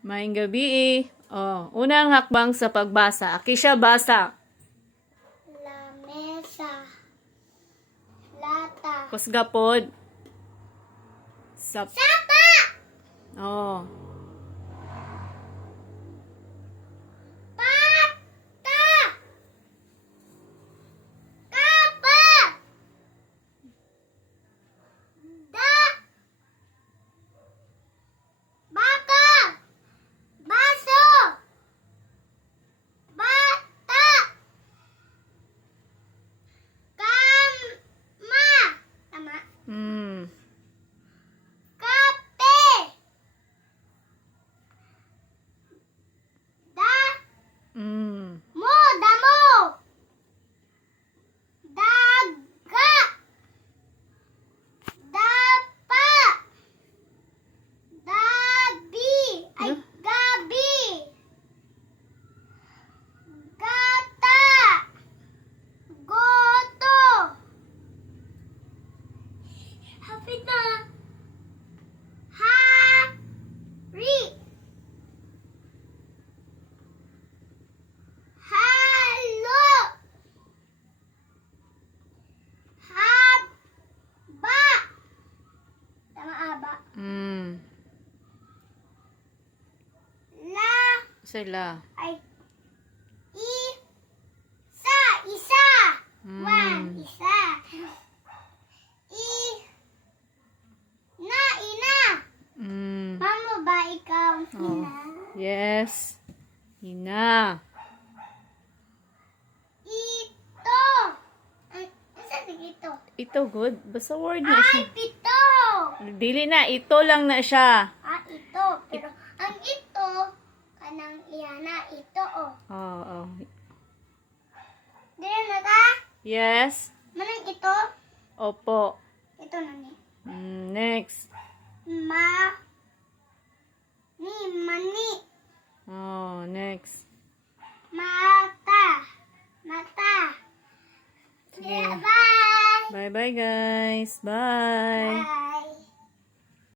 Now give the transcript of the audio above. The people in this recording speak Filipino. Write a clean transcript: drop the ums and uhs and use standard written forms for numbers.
Maayong gabi eh. Oh, unang hakbang sa pagbasa. Akisha, basa. Lamesa. Lata. Kusgapod. Sapa. Oh. Pata. Kapa. Da. Baka. Baso. Bata. Kama. Tama. Mm. Kape. Da. Mm. Mo. Damo. Daga. Dapa. Dabi. Ay, gabi. Gata. Goto. Hapit na. Hari. Halo. Haba. Tama, aba. Mm. La. Sila. Ay. Isa. Isa. One. Isa. Ina. Mm. Mamo ba ikaw? Oh. Ina. Yes. Ina. Ito. Ay, saan ito? Ito good. Basta word na Ay, siya. pito. Dili na. Ito lang na siya. Ah, ito. Pero ang ito, kanang iyana, ito oh. Oh, oh. Dili na ka? Yes. Manang ito? Opo. Ito na ni. Next. Mani. Oh, next. Mata. Sige. Bye. Bye-bye, guys. Bye. Bye.